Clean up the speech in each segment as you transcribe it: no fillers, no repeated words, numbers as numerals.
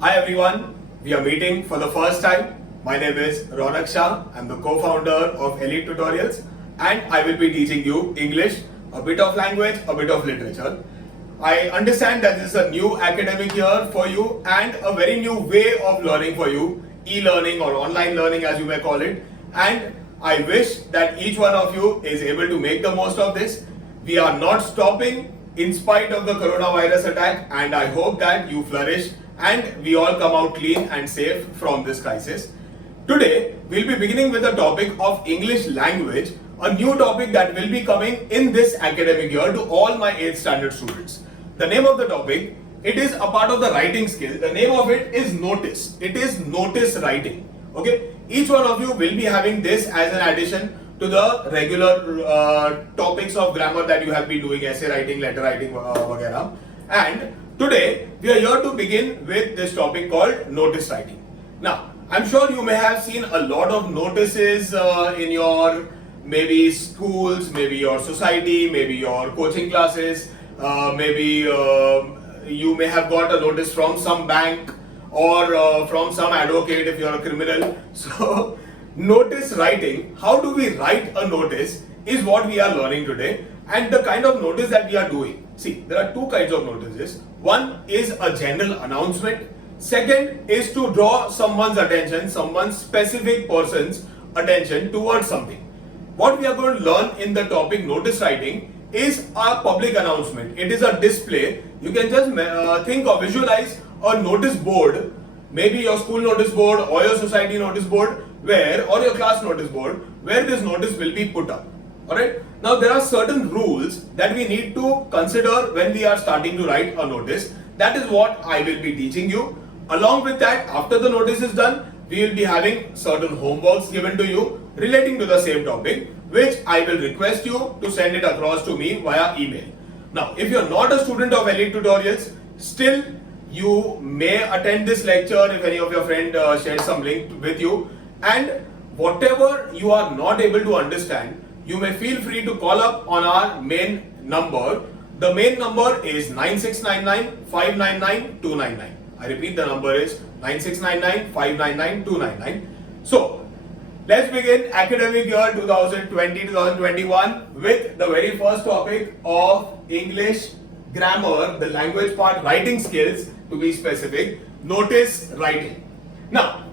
Hi everyone, we are meeting for the first time. My name is Ronak Shah. I'm the co-founder of Elite Tutorials and I will be teaching you English, a bit of language, a bit of literature. I understand that this is a new academic year for you and a very new way of learning for you, e-learning or online learning as you may call it. And I wish that each one of you is able to make the most of this. We are not stopping in spite of the coronavirus attack, and I hope that you flourish and we all come out clean and safe from this crisis. Today, we'll be beginning with the topic of English language, a new topic that will be coming in this academic year to all my 8th standard students. The name of the topic, it is a part of the writing skill. The name of it is notice. It is notice writing. Okay, each one of you will be having this as an addition to the regular topics of grammar that you have been doing, essay writing, letter writing, वगैरह. And today we are here to begin with this topic called notice writing. Now, I'm sure you may have seen a lot of notices in your maybe schools, maybe your society, maybe your coaching classes, maybe you may have got a notice from some bank or from some advocate if you're a criminal. So notice writing, how do we write a notice is what we are learning today, and the kind of notice that we are doing. See, there are two kinds of notices. One is a general announcement. Second is to draw someone's attention, someone's specific person's attention towards something. What we are going to learn in the topic notice writing is a public announcement. It is a display. You can just think or visualize a notice board, maybe your school notice board or your society notice board, or your class notice board, where this notice will be put up. Alright. Now there are certain rules that we need to consider when we are starting to write a notice. That is what I will be teaching you. Along with that, after the notice is done, we will be having certain homeworks given to you relating to the same topic, which I will request you to send it across to me via email. Now, if you are not a student of Elite Tutorials, still you may attend this lecture if any of your friend shares some link with you, and whatever you are not able to understand, you may feel free to call up on our main number. The main number is 9699 599 299. I repeat, the number is 9699 599 299. So, let's begin academic year 2020-2021 with the very first topic of English grammar, the language part, writing skills to be specific, notice writing. Now,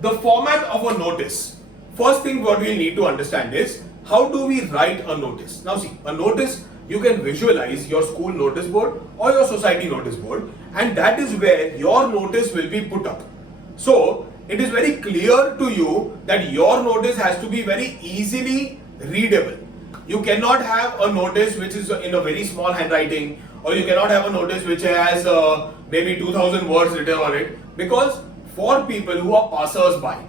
the format of a notice. First thing what we need to understand is how do we write a notice. Now see, a notice, you can visualize your school notice board or your society notice board, and that is where your notice will be put up. So it is very clear to you that your notice has to be very easily readable. You cannot have a notice which is in a very small handwriting, or you cannot have a notice which has maybe 2000 words written on it, because for people who are passers-by,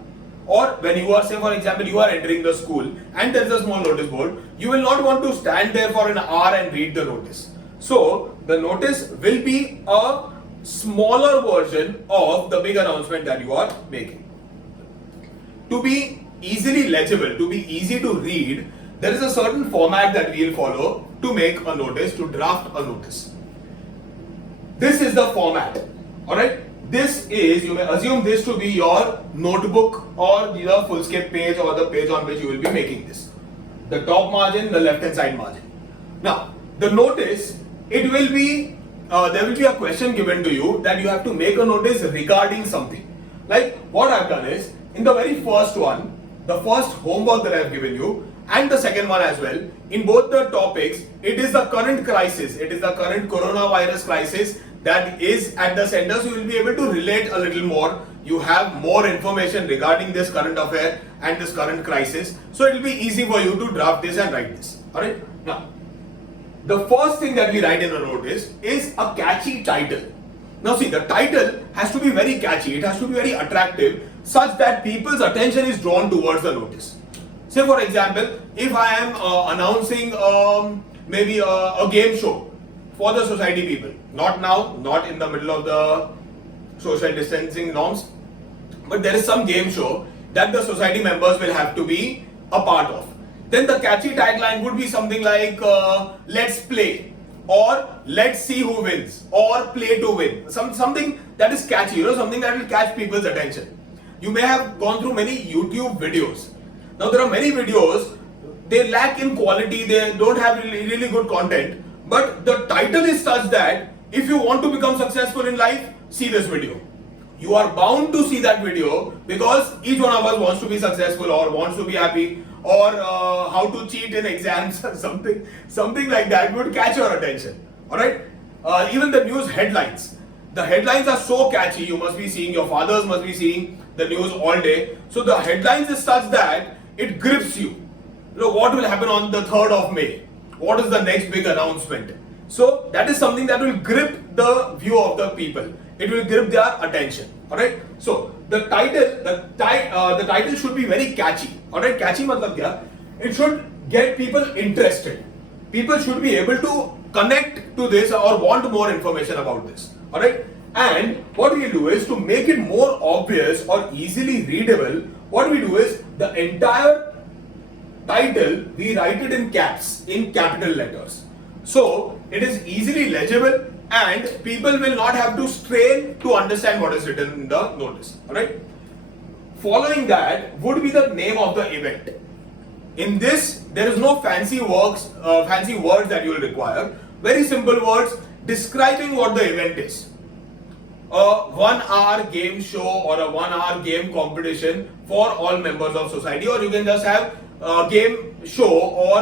or when you are, say for example, you are entering the school and there is a small notice board, you will not want to stand there for an hour and read the notice. So the notice will be a smaller version of the big announcement that you are making. To be easily legible, to be easy to read, there is a certain format that we will follow to make a notice, to draft a notice. This is the format. Alright. This is, you may assume this to be your notebook or the full-scape page or the page on which you will be making this. The top margin, the left-hand side margin. Now, the notice, it will be, there will be a question given to you that you have to make a notice regarding something. Like what I have done is, in the very first one, the first homework that I have given you, and the second one as well, in both the topics, it is the current crisis, it is the current coronavirus crisis that is at the center, so you will be able to relate a little more. You have more information regarding this current affair and this current crisis, so it will be easy for you to draft this and write this. Alright, now the first thing that we write in a notice is a catchy title. Now see, the title has to be very catchy, it has to be very attractive, such that people's attention is drawn towards the notice. Say for example, if I am announcing maybe a game show for the society people, not now, not in the middle of the social distancing norms, but there is some game show that the society members will have to be a part of. Then the catchy tagline would be something like let's play, or let's see who wins, or play to win. Something that is catchy, something that will catch people's attention. You may have gone through many YouTube videos. Now there are many videos, they lack in quality, they don't have really good content, but the title is such that if you want to become successful in life, see this video. You are bound to see that video because each one of us wants to be successful or wants to be happy, or how to cheat in exams or something like that would catch your attention. Alright? Even the news headlines. The headlines are so catchy, you must be seeing, your fathers must be seeing the news all day. So the headlines is such that it grips you. What will happen on the 3rd of May? What is the next big announcement? So that is something that will grip the view of the people. It will grip their attention. Alright? So the title should be very catchy. Alright? Catchy matlab kya? It should get people interested. People should be able to connect to this or want more information about this. Alright? And what we do is to make it more obvious or easily readable, what we do is the entire title we write it in caps, in capital letters. So it is easily legible and people will not have to strain to understand what is written in the notice. Alright? Following that would be the name of the event. In this, there is no fancy words that you will require. Very simple words describing what the event is. A 1 hour game show or a 1 hour game competition for all members of society, or you can just have a game show or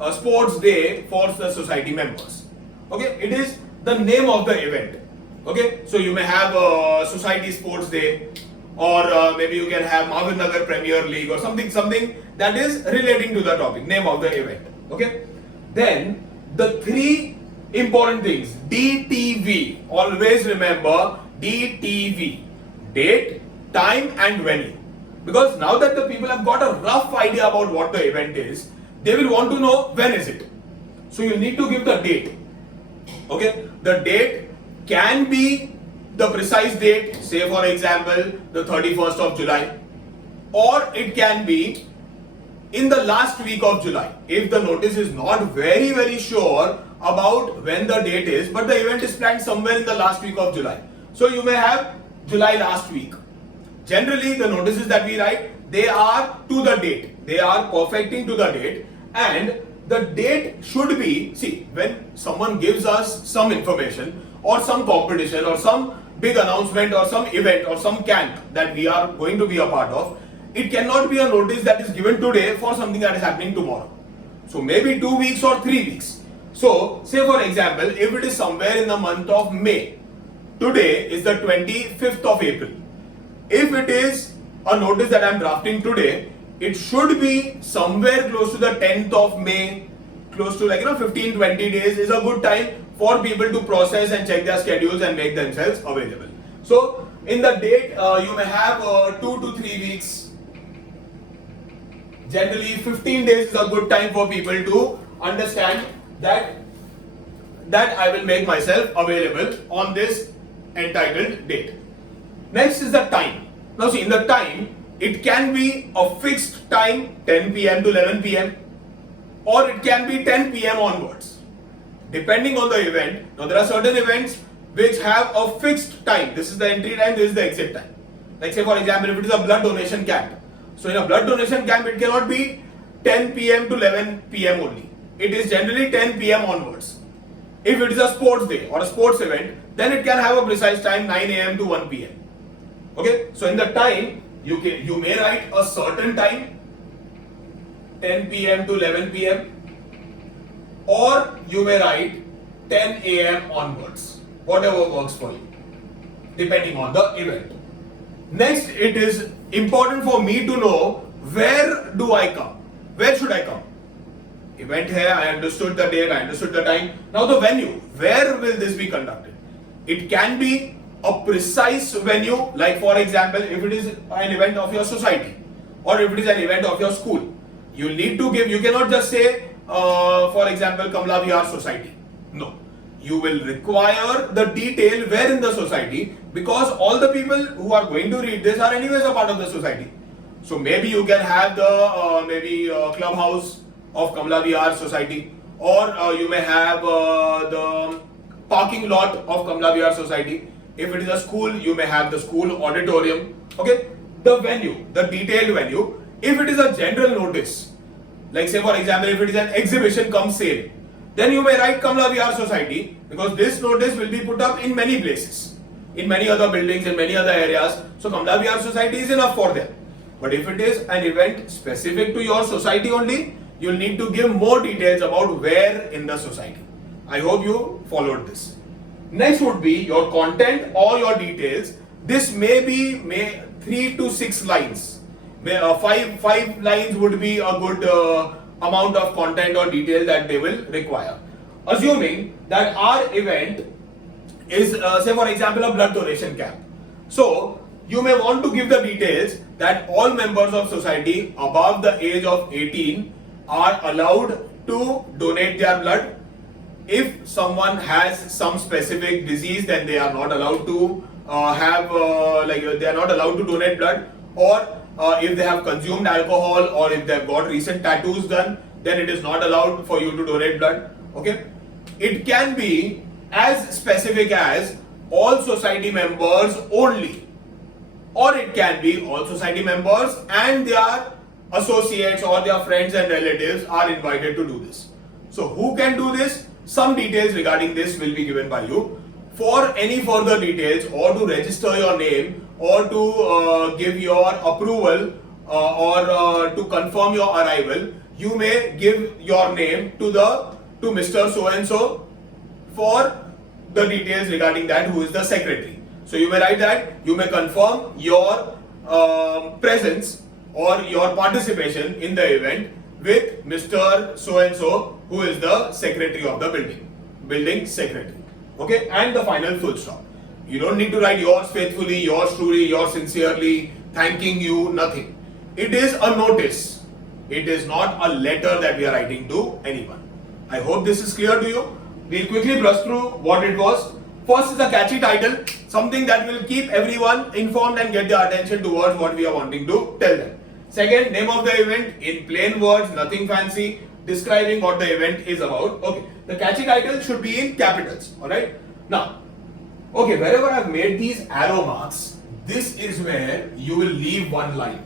a sports day for the society members. Okay, it is the name of the event. Okay, so you may have a society sports day, or maybe you can have Mahavir Nagar Premier League or something that is relating to the topic, name of the event. Okay, then the 3 important things, DTV, always remember DTV, date, time and venue. Because now that the people have got a rough idea about what the event is, they will want to know when is it. So you need to give the date. Okay, the date can be the precise date, say for example the 31st of July, or it can be in the last week of July. If the notice is not very sure about when the date is, but the event is planned somewhere in the last week of July, so you may have July last week. Generally the notices that we write, they are to the date, they are perfecting to the date, and the date should be, see, when someone gives us some information or some competition or some big announcement or some event or some camp that we are going to be a part of, it cannot be a notice that is given today for something that is happening tomorrow. So maybe 2 weeks or 3 weeks. So say for example, if it is somewhere in the month of May, today is the 25th of April. If it is a notice that I am drafting today, it should be somewhere close to the 10th of May, close to 15-20 days is a good time for people to process and check their schedules and make themselves available. So in the date, you may have 2 to 3 weeks. Generally 15 days is a good time for people to understand that I will make myself available on this entitled date. Next is the time. Now see, in the time, it can be a fixed time, 10 p.m. to 11 p.m. or it can be 10 p.m. onwards, depending on the event. Now there are certain events which have a fixed time. This is the entry time, this is the exit time. Like say for example, if it is a blood donation camp. So in a blood donation camp, it cannot be 10 p.m. to 11 p.m. only. It is generally 10 p.m. onwards. If it is a sports day or a sports event, then it can have a precise time, 9 a.m. to 1 p.m. Okay, so in the time, you may write a certain time, 10 p.m. to 11 p.m. or you may write 10 a.m. onwards, whatever works for you, depending on the event. Next, it is important for me to know where do I come, where should I come. Event here, I understood the date, I understood the time. Now the venue, where will this be conducted? It can be a precise venue, like for example, if it is an event of your society or if it is an event of your school, you need to give, you cannot just say, for example, Kamla Vihar Society. No, you will require the detail where in the society, because all the people who are going to read this are anyways a part of the society. So maybe you can have the clubhouse of Kamla Vihar Society, or you may have the parking lot of Kamla Vihar Society. If it is a school, you may have the school auditorium. Okay, the venue, the detailed venue. If it is a general notice, like say for example, if it is an exhibition come sale, then you may write Kamla Vihar Society, because this notice will be put up in many places, in many other buildings, in many other areas. So Kamla Vihar Society is enough for them. But if it is an event specific to your society only, you will need to give more details about where in the society. I hope you followed this. Next would be your content or your details. This may be 3 to 6 lines. Five lines would be a good amount of content or detail that they will require. Assuming that our event is say for example a blood donation camp. So you may want to give the details that all members of society above the age of 18 are allowed to donate their blood. If someone has some specific disease, then they are not allowed to they are not allowed to donate blood, or if they have consumed alcohol, or if they have got recent tattoos done, then it is not allowed for you to donate blood. Okay, it can be as specific as all society members only, or it can be all society members and their associates or their friends and relatives are invited to do this. So who can do this? Some details regarding this will be given by you. For any further details, or to register your name, or to give your approval, or to confirm your arrival, you may give your name to Mr. So and so for the details regarding that, who is the secretary. So you may write that you may confirm your presence or your participation in the event with Mr. So and so, who is the secretary of the building secretary. Okay, and the final full stop. You don't need to write yours faithfully, yours truly, yours sincerely, thanking you, nothing. It is a notice. It is not a letter that we are writing to anyone. I hope this is clear to you. We'll quickly brush through what it was. First is a catchy title, something that will keep everyone informed and get their attention towards what we are wanting to tell them. Second, name of the event in plain words, nothing fancy, describing what the event is about. Okay, the catchy title should be in capitals. Alright, now, okay, wherever I've made these arrow marks, this is where you will leave one line.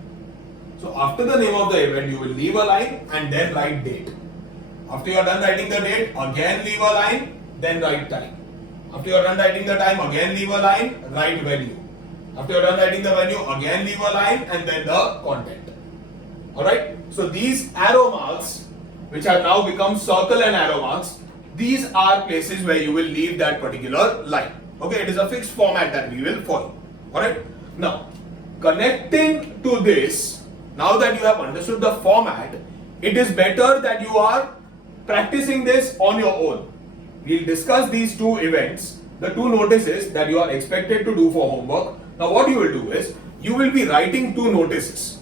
So after the name of the event, you will leave a line and then write date. After you are done writing the date, again leave a line, then write time. After you are done writing the time, again leave a line, write venue. After you are done writing the venue, again leave a line, and then the content. Alright, so these arrow marks, which have now become circle and arrow marks, these are places where you will leave that particular line. Okay, it is a fixed format that we will follow. Alright, now connecting to this, now that you have understood the format, it is better that you are practicing this on your own. We'll discuss these two events, the two notices that you are expected to do for homework. Now what you will do is, you will be writing two notices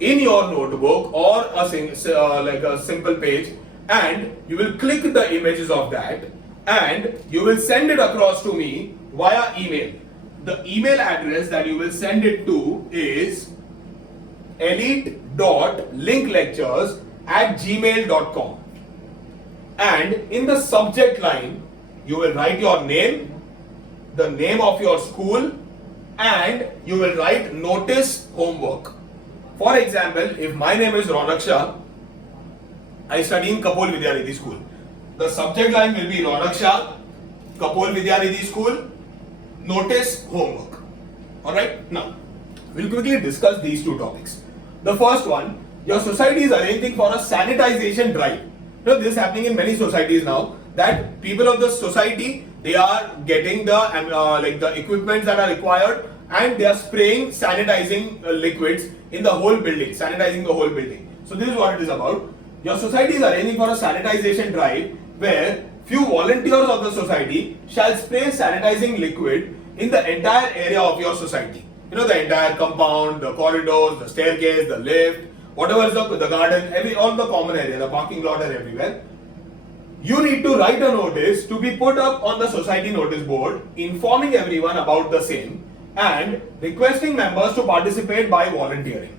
in your notebook or a simple page, and you will click the images of that and you will send it across to me via email. The email address that you will send it to is elite.linklectures@gmail.com, and in the subject line you will write your name, the name of your school, and you will write notice homework. For example, if my name is Ronak Shah, I study in Kapol Vidyaridhi School. The subject line will be Ronak Shah, Kapol Vidyaridhi School, notice homework. Alright, now we'll quickly discuss these two topics. The first one, your society is arranging for a sanitization drive. You know, this is happening in many societies now, that people of the society, they are getting the equipments that are required, and they are spraying sanitizing liquids in the whole building, sanitizing the whole building. So this is what it is about. Your society is arranging for a sanitization drive where few volunteers of the society shall spray sanitizing liquid in the entire area of your society. You know, the entire compound, the corridors, the staircase, the lift, whatever is the garden, all the common area, the parking lot and everywhere. You need to write a notice to be put up on the society notice board, informing everyone about the same and requesting members to participate by volunteering.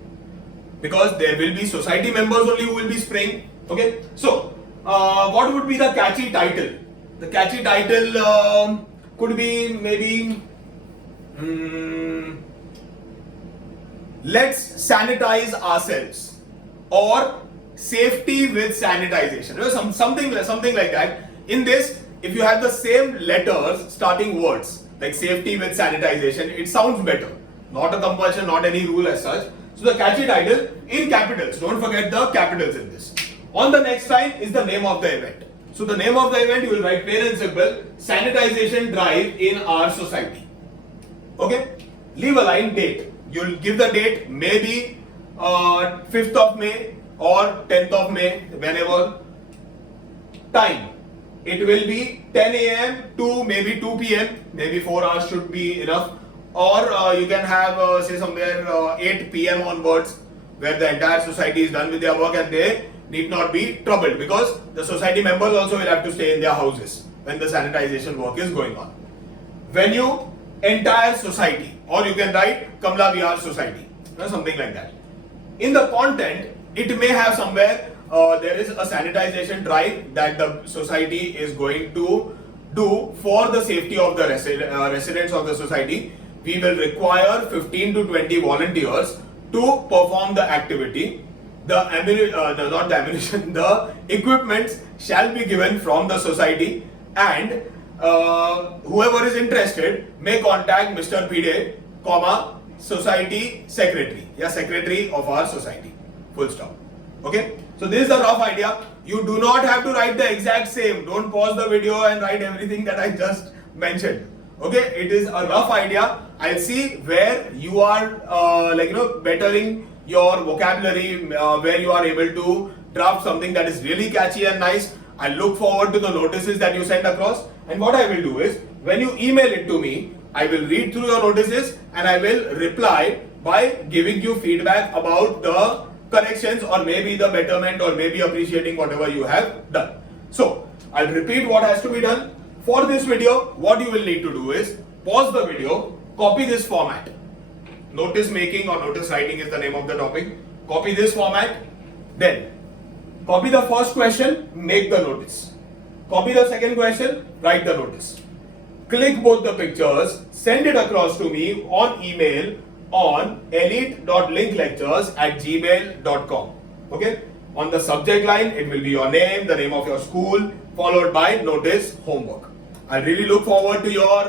Because there will be society members only who will be spraying. Okay, so what would be the catchy title? The catchy title could be maybe let's sanitize ourselves, or safety with sanitization, something like that. In this, if you have the same letters starting words like safety with sanitization, it sounds better. Not a compulsion, not any rule as such. So the catchy title in capitals, don't forget the capitals in this. On the next line is the name of the event. So the name of the event, you will write plain and simple, sanitization drive in our society. Okay? Leave a line, date. You'll give the date, maybe 5th of May or 10th of May, whenever. Time, it will be 10 a.m. to maybe 2 p.m. Maybe 4 hours should be enough. Or you can have say somewhere 8 p.m. onwards, where the entire society is done with their work and they need not be troubled, because the society members also will have to stay in their houses when the sanitization work is going on. Venue, entire society, or you can write Kamla Vihar society, something like that. In the content, it may have somewhere there is a sanitization drive that the society is going to do for the safety of the residents of the society. We will require 15 to 20 volunteers to perform the activity. The equipments shall be given from the society, and whoever is interested may contact Mr. Pide, society secretary, secretary of our society. Full stop. Okay? So this is the rough idea. You do not have to write the exact same. Don't pause the video and write everything that I just mentioned. Okay? It is a rough idea. I'll see where you are bettering your vocabulary, where you are able to draft something that is really catchy and nice. I look forward to the notices that you send across, and what I will do is, when you email it to me, I will read through your notices and I will reply by giving you feedback about the corrections, or maybe the betterment, or maybe appreciating whatever you have done. So I'll repeat what has to be done. For this video, what you will need to do is pause the video, copy this format. Notice making or notice writing is the name of the topic. Copy this format, then copy the first question, make the notice. Copy the second question, write the notice. Click both the pictures, send it across to me on email on elite.linklectures@gmail.com. Okay? On the subject line, it will be your name, the name of your school, followed by notice homework. I really look forward to your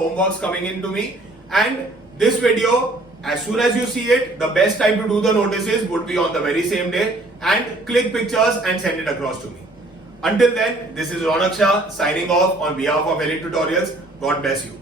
homeworks coming in to me. And this video, as soon as you see it, the best time to do the notices would be on the very same day, and click pictures and send it across to me. Until then, this is Ronak Shah signing off on behalf of Elite Tutorials. God bless you.